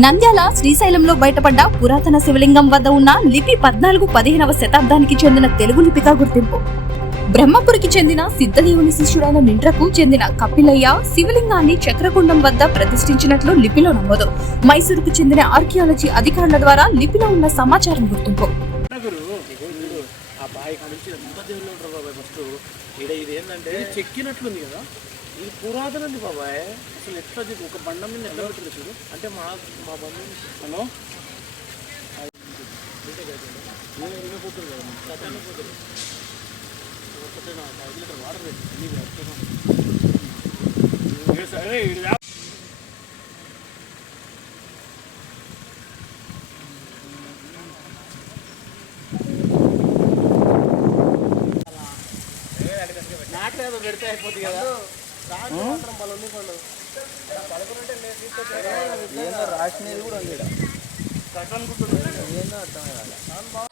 నంద్యాల శ్రీశైలంలో బయటపడ్డ పురాతన శివలింగం వద్ద ఉన్న లిపి పద్నాలుగు పదిహేనవ శతాబ్దానికి చెందిన తెలుగు లిపిగా గుర్తింపు. బ్రహ్మపురికి చెందిన సిద్ధదేవుని శిష్యుడైన నిండ్రకు చెందిన కపిలయ్య శివలింగాన్ని చక్రకుండం వద్ద ప్రతిష్ఠించినట్లు లిపిలో నమోదు. మైసూరుకు చెందిన ఆర్కియాలజీ అధికారుల ద్వారా లిపిలో ఉన్న సమాచారం గుర్తింపు. దేవుళ్ళు ఉంటారు బాబాయ్ ఫస్ట్ ఈడ ఇది ఏంటంటే చెక్కినట్లుంది కదా. ఇది పురాతనది బాబాయ్. అసలు ఎట్లా ఒక బండ మీద ఎట్లా పెట్టింది చూడు. అంటే మా మా బంధువు హలో? పోతుంది కదా సత్యాన్ని పోతుంది ఒకటే నా ఐదు లీటర్ వాటర్ పెట్టి నీకు అర్థం సరే ఈడు నాటేదో పెడితే అయిపోతుంది కదా దాంట్లో మాత్రం పలు ఉంది తీసుకొచ్చి రాసినది కూడా ఉంది. కట్టనుకుంటుంది ఏందో అర్థం కాదు